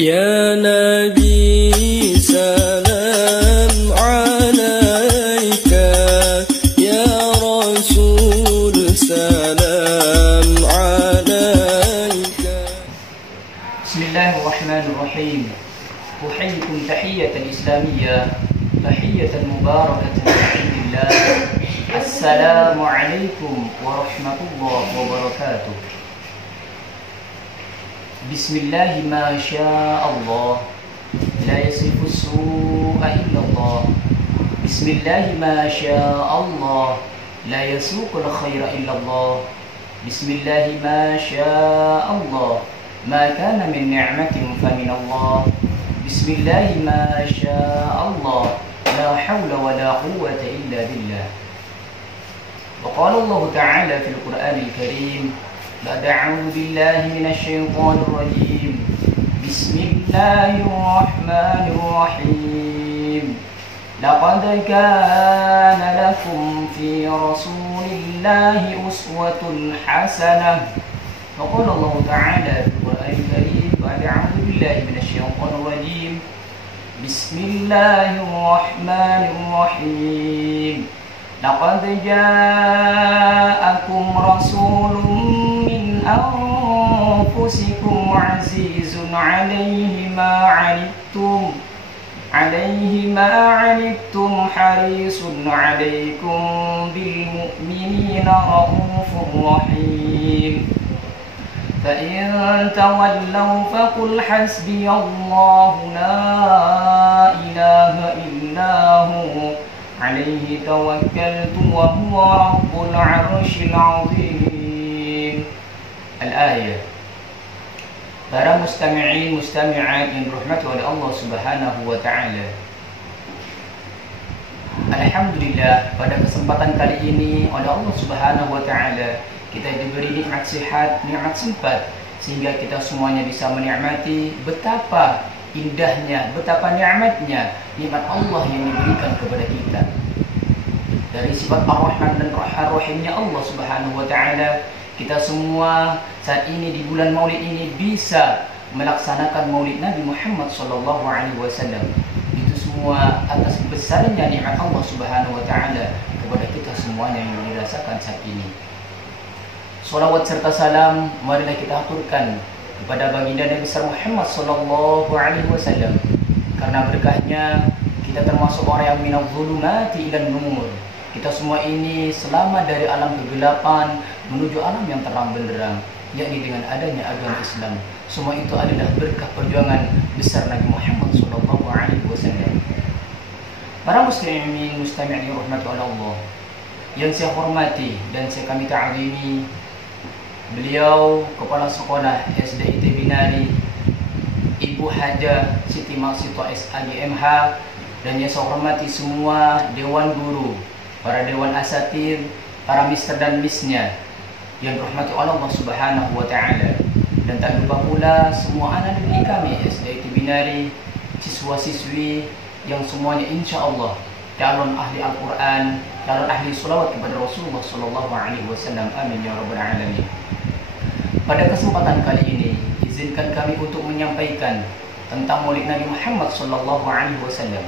يا نبي سلام عليك، يا رسول سلام عليك. بسم الله الرحمن الرحيم. أحييكم تحية إسلامية، تحية مباركة من عند الله. السلام عليكم ورحمة الله وبركاته. بسم الله ما شاء الله، لا يصف السوء إلا الله. بسم الله ما شاء الله، لا يسوق الخير إلا الله. بسم الله ما شاء الله، ما كان من نعمة فمن الله. بسم الله ما شاء الله، لا حول ولا قوة إلا بالله. وقال الله تعالى في القرآن الكريم بعد أعوذ بالله من الشيطان الرجيم، بسم الله الرحمن الرحيم. لقد كان لكم في رسول الله أسوة حسنة. وقال الله تعالى في القرآن الكريم بعد أعوذ بالله من الشيطان الرجيم، بسم الله الرحمن الرحيم. لقد جاءكم رسول من أنفسكم عزيز عليه ما عنتم حريص عليكم بالمؤمنين رؤوف رحيم. فإن تولوا فقل حسبي الله لا إله إلا هو عليه توكلت وهو رب العرش العظيم. الآية. Para mustami'in mustami'at yang dirahmati oleh Allah Subhanahu wa taala. Alhamdulillah, pada kesempatan kali ini oleh Allah Subhanahu wa taala kita diberi nikmat sehat, nikmat sempat, sehingga kita semuanya bisa menikmati betapa indahnya, betapa nikmatnya nikmat Allah yang diberikan kepada kita. Dari sifat Ar-Rahman dan Ar-Rahimnya Allah Subhanahu wa taala, kita semua saat ini di bulan Maulid ini bisa melaksanakan Maulid Nabi Muhammad sallallahu alaihi wasallam. Itu semua atas besarnya nikmat Allah Subhanahu wa taala kepada kita semuanya yang dirasakan saat ini. Salawat serta salam marilah kita aturkan kepada baginda Nabi besar Muhammad sallallahu alaihi wasallam, karena berkahnya kita termasuk orang yang minadh dhulumati ilan nur. Kita semua ini selamat dari alam kegelapan menuju alam yang terang benderang, yakni dengan adanya agama Islam. Semua itu adalah berkah perjuangan besar Nabi Muhammad sallallahu alaihi wasallam. Para muslimin mustami'in rahmati Allah yang saya hormati dan saya kami ta'zimi, beliau Kepala Sekolah SDIT Binari Ibu Haja Siti Maksito SAGMH, dan yang saya hormati semua Dewan Guru, para Dewan Asatir, para Mister dan Misnya yang dirahmati oleh Allah Subhanahu wa taala, dan tak lupa pula semua anak didik kami SDIT Binari, siswa-siswi yang semuanya insyaallah calon ahli Al-Quran, calon ahli salawat kepada Rasulullah sallallahu alaihi wasallam. Amin ya rabbal alamin. Pada kesempatan kali ini, izinkan kami untuk menyampaikan tentang Maulid Nabi Muhammad sallallahu alaihi wasallam.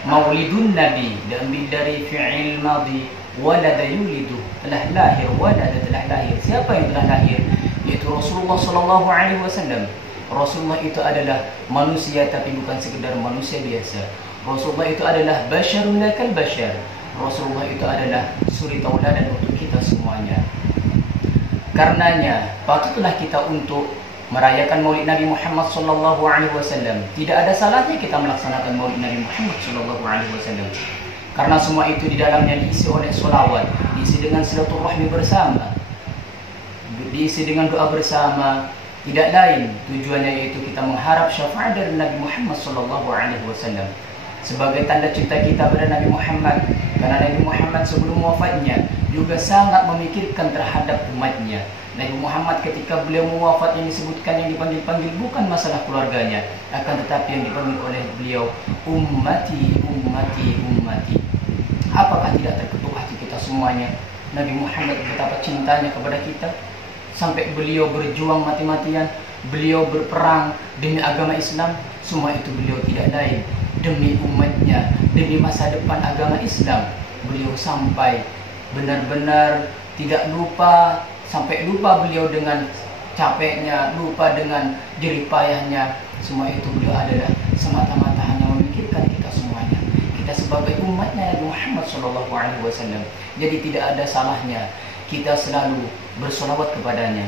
Maulidun Nabi diambil dari fi'il madhi walada yulidu, telah lahir, walada telah lahir. Siapa yang telah lahir? Yaitu Rasulullah sallallahu alaihi wasallam. Rasulullah itu adalah manusia, tapi bukan sekedar manusia biasa. Rasulullah itu adalah basyarun lakal basyar. Rasulullah itu adalah suri tauladan untuk kita semuanya. Karenanya patutlah kita untuk merayakan Maulid Nabi Muhammad sallallahu alaihi wasallam. Tidak ada salahnya kita melaksanakan Maulid Nabi Muhammad sallallahu alaihi wasallam, karena semua itu di dalamnya diisi oleh sholawat, diisi dengan silaturahmi bersama, diisi dengan doa bersama. Tidak lain tujuannya yaitu kita mengharap syafaat dari Nabi Muhammad sallallahu alaihi wasallam sebagai tanda cinta kita pada Nabi Muhammad, karena Nabi Muhammad sebelum wafatnya juga sangat memikirkan terhadap umatnya. Nabi Muhammad ketika beliau wafat yang disebutkan, yang dipanggil-panggil bukan masalah keluarganya, akan tetapi yang dipanggil oleh beliau ummati, ummati, ummati. Apakah tidak terketuk hati kita semuanya? Nabi Muhammad betapa cintanya kepada kita, sampai beliau berjuang mati-matian beliau berperang demi agama Islam, semua itu beliau tidak lain demi umatnya, demi masa depan agama Islam. Beliau sampai benar-benar tidak lupa, sampai lupa beliau dengan capeknya, lupa dengan jerih payahnya. Semua itu beliau adalah semata-mata hanya memikirkan kita semuanya, kita sebagai umatnya Nabi Muhammad SAW. Jadi tidak ada salahnya kita selalu bersolawat kepadanya.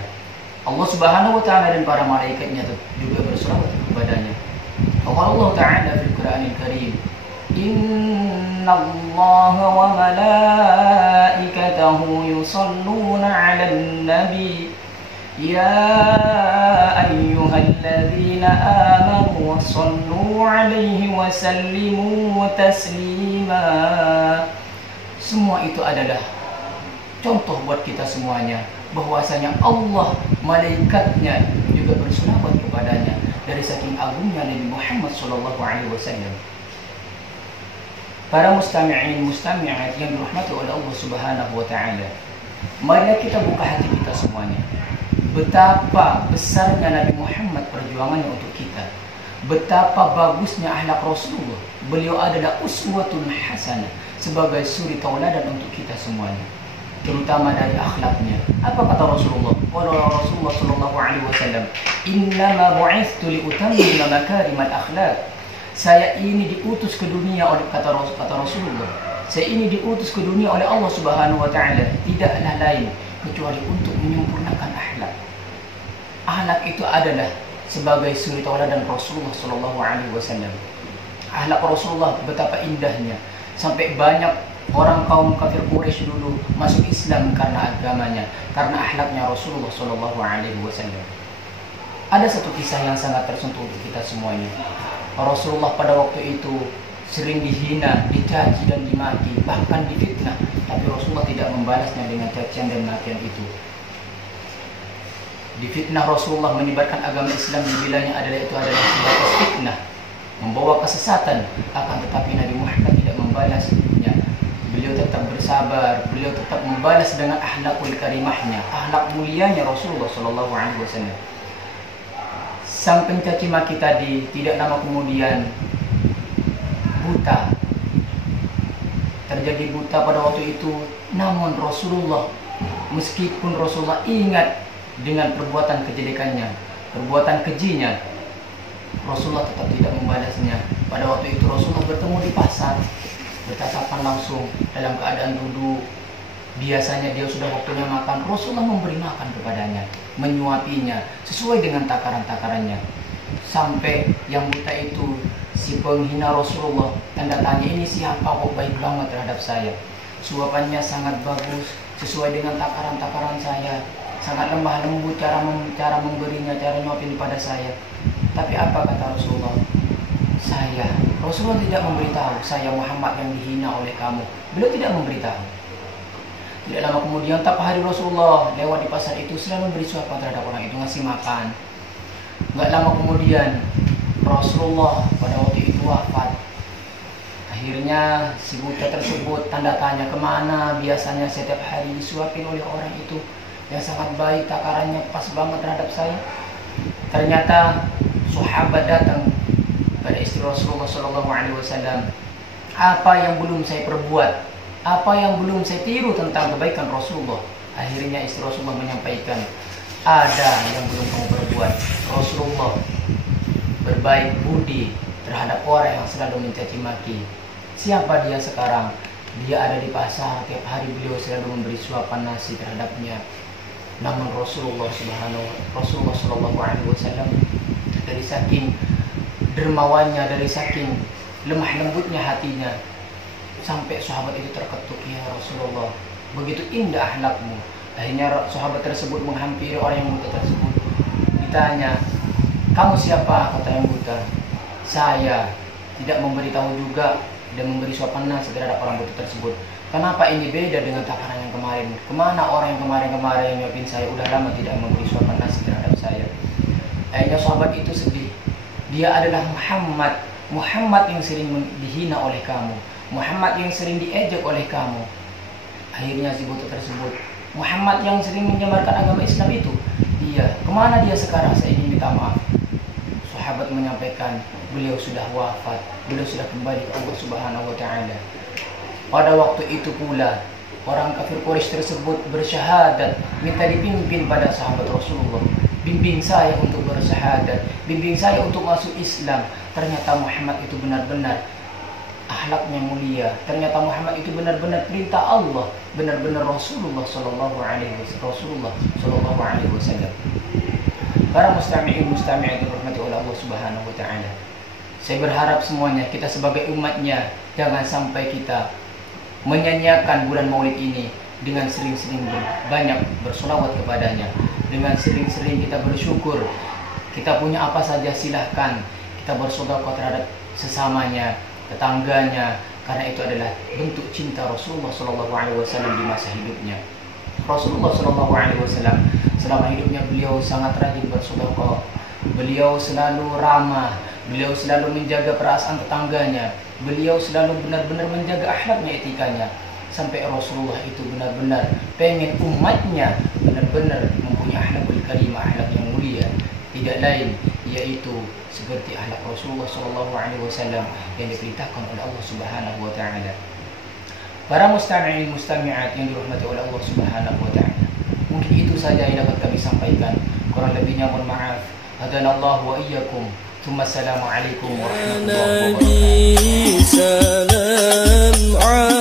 Allah Subhanahu wa Ta'ala dan para malaikatnya juga bersolawat kepadanya. Allah Ta'ala fil Quranil Karim, Innallaha wa malaikatahu yusalluna 'alan nabi ya ayyuhalladzina amanu sallu 'alaihi wa sallimu taslima. Semua itu adalah contoh buat kita semuanya, bahwasanya Allah, malaikatnya juga bersolawat kepadanya. Dari saking agungnya Nabi Muhammad SAW. Para mustami'in mustami'at yang dirahmati oleh Allah Subhanahu wa Ta'ala, marilah kita buka hati kita semuanya. Betapa besarnya Nabi Muhammad perjuangannya untuk kita, betapa bagusnya akhlak Rasulullah. Beliau adalah uswatun hasanah, sebagai suri tauladan untuk kita semuanya, terutama dari akhlaknya. Apa kata Rasulullah? Rasulullah sallallahu alaihi wasallam, "Innama bu'itstu liutammima makarimal akhlak." Saya ini diutus ke dunia oleh kata Rasulullah. Saya ini diutus ke dunia oleh Allah Subhanahu wa Ta'ala tidaklah lain kecuali untuk menyempurnakan akhlak. Akhlak itu adalah sebagai suri tauladan Rasulullah sallallahu alaihi wasallam. Akhlak Rasulullah betapa indahnya, sampai banyak orang kaum kafir Quraisy dulu masuk Islam karena agamanya, karena akhlaknya Rasulullah Shallallahu Alaihi Wasallam. Ada satu kisah yang sangat tersentuh untuk kita semuanya. Rasulullah pada waktu itu sering dihina, dicaci dan dimaki, bahkan difitnah, tapi Rasulullah tidak membalasnya dengan cacian dan makian itu. Difitnah Rasulullah menyebarkan agama Islam di wilayahnya adalah sebatas fitnah, membawa kesesatan, akan tetapi Nabi Muhammad tidak membalasnya. Beliau tetap bersabar, beliau tetap membalas dengan akhlakul karimahnya, akhlak mulianya Rasulullah Shallallahu Alaihi Wasallam. Sang pencaci maki tadi tidak lama kemudian buta, terjadi buta pada waktu itu. Namun Rasulullah, meskipun Rasulullah ingat dengan perbuatan kejelekannya, perbuatan kejinya, Rasulullah tetap tidak membalasnya. Pada waktu itu Rasulullah bertemu di pasar, bertatapan langsung dalam keadaan duduk. Biasanya dia sudah waktunya makan, Rasulullah memberi makan kepadanya, menyuapinya sesuai dengan takaran-takarannya. Sampai yang buta itu, si penghina Rasulullah, tanda tanya, ini siapa kok baik banget terhadap saya, suapannya sangat bagus sesuai dengan takaran-takaran saya, sangat lemah lembut cara memberinya, cara nyuapin pada saya. Tapi apa kata Rasulullah? Rasulullah tidak memberitahu, saya Muhammad yang dihina oleh kamu. Beliau tidak memberitahu. Tidak lama kemudian, tak hari Rasulullah lewat di pasar itu selalu memberi suapan terhadap orang itu, ngasih makan. Nggak lama kemudian Rasulullah pada waktu itu wafat. Akhirnya si buta tersebut tanda tanya, kemana biasanya setiap hari disuapin oleh orang itu yang sangat baik, takarannya pas banget terhadap saya. Ternyata sahabat datang pada istri Rasulullah SAW. Apa yang belum saya perbuat, apa yang belum saya tiru tentang kebaikan Rasulullah? Akhirnya istri Rasulullah menyampaikan, ada yang belum kamu perbuat. Rasulullah berbaik budi terhadap orang yang selalu mencaci maki. Siapa dia sekarang? Dia ada di pasar, tiap hari beliau selalu memberi suapan nasi terhadapnya. Namun Rasulullah Sallallahu Alaihi Wasallam, dari saking dermawannya, dari saking lemah lembutnya hatinya, sampai sahabat itu terketuk, ya Rasulullah, begitu indah akhlakmu. Akhirnya sahabat tersebut menghampiri orang yang buta tersebut. Ditanya, kamu siapa? Kata yang buta, saya. Tidak memberitahu juga dan memberi suapan nasi terhadap orang buta tersebut. Kenapa ini beda dengan takaran yang kemarin? Kemana orang yang kemarin yang nyuapin saya udah lama tidak memberi suapan nasi terhadap saya? Akhirnya sahabat itu sedih. Dia adalah Muhammad yang sering dihina oleh kamu, Muhammad yang sering diejek oleh kamu. Akhirnya si buta tersebut, Muhammad yang sering menyebarkan agama Islam itu, dia. Kemana dia sekarang? Saya ingin minta maaf. Sahabat menyampaikan, beliau sudah wafat, beliau sudah kembali ke Allah Subhanahu wa Ta'ala. Pada waktu itu pula orang kafir Quraisy tersebut bersyahadat, minta dipimpin pada sahabat Rasulullah. Bimbing saya untuk bersyahadat, bimbing saya untuk masuk Islam. Ternyata Muhammad itu benar-benar akhlaknya mulia. Ternyata Muhammad itu benar-benar perintah Allah, benar-benar Rasulullah Sallallahu Alaihi Wasallam. Para mustami'in mustami'at dirahmati oleh Allah Subhanahu Wa Taala. Saya berharap semuanya kita sebagai umatnya jangan sampai kita menyanyiakan bulan Maulid ini dengan sering-sering banyak bersolawat kepadanya, dengan sering-sering kita bersyukur. Kita punya apa saja silahkan kita bersedekah terhadap sesamanya, tetangganya, karena itu adalah bentuk cinta Rasulullah Sallallahu Alaihi Wasallam di masa hidupnya. Rasulullah Sallallahu Alaihi Wasallam selama hidupnya beliau sangat rajin bersedekah, beliau selalu ramah, beliau selalu menjaga perasaan tetangganya, beliau selalu benar-benar menjaga akhlaknya, etikanya, sampai Rasulullah itu benar-benar pengen umatnya benar-benar mempunyai akhlakul karimah, akhlak yang mulia, tidak lain yaitu seperti akhlak Rasulullah Sallallahu Alaihi Wasallam yang diperintahkan oleh Allah Subhanahu Wa Taala. Para mustami'in mustami'at yang dirahmati oleh Allah Subhanahu Wa Taala, mungkin itu saja yang dapat kami sampaikan. Kurang lebihnya mohon maaf. Hadanallahu wa iyyakum. Assalamualaikum warahmatullahi wabarakatuh.